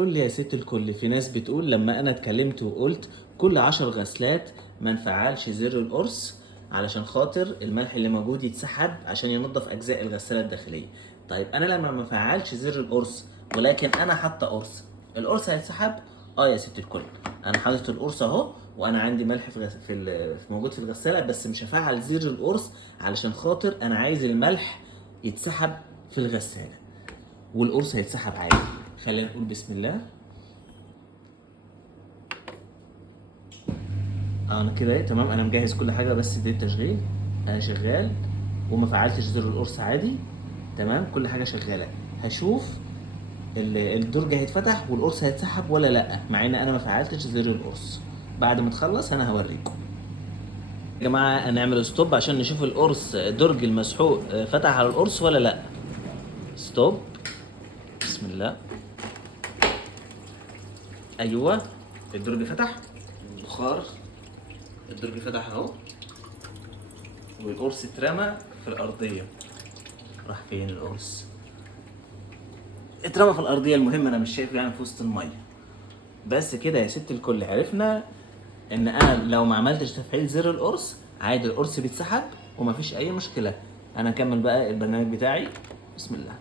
قول لي يا ست الكل، في ناس بتقول لما انا اتكلمت وقلت كل 10 غسلات ما نفعلش زر القرص علشان خاطر الملح اللي موجود يتسحب عشان ينظف اجزاء الغساله الداخليه. طيب انا لما ما فعلش زر القرص ولكن انا حاطه قرص، القرص هيتسحب؟ اه يا ست الكل، انا حاطط القرص اهو وانا عندي ملح موجود في الغساله، بس مش هفعل زر القرص علشان خاطر انا عايز الملح يتسحب في الغساله، والقرص هيتسحب عادي. خلينا نقول بسم الله. انا كده ايه تمام، انا مجهز كل حاجه، بس دي التشغيل انا شغال وما فعلتش زر القرص عادي. تمام، كل حاجه شغاله. هشوف الدرج هيتفتح والقرص هيتسحب ولا لا، مع ان انا ما فعلتش زر القرص. بعد ما تخلص انا هوريكم. يا جماعه هنعمل ستوب عشان نشوف القرص، الدرج المسحوق فتح على القرص ولا لا. ستوب. بسم الله. ايوه، الدرج فتح. بخار. الدرج فتح اهو، والقرص اترمى في الارضيه. راح فين القرص؟ اترمى في الارضيه. المهم انا مش شايفه يعني في وسط الميه. بس كده يا ست الكل، عرفنا ان انا لو ما عملتش تفعيل زر القرص عادي القرص بيتسحب ومفيش اي مشكله. انا اكمل بقى البرنامج بتاعي. بسم الله.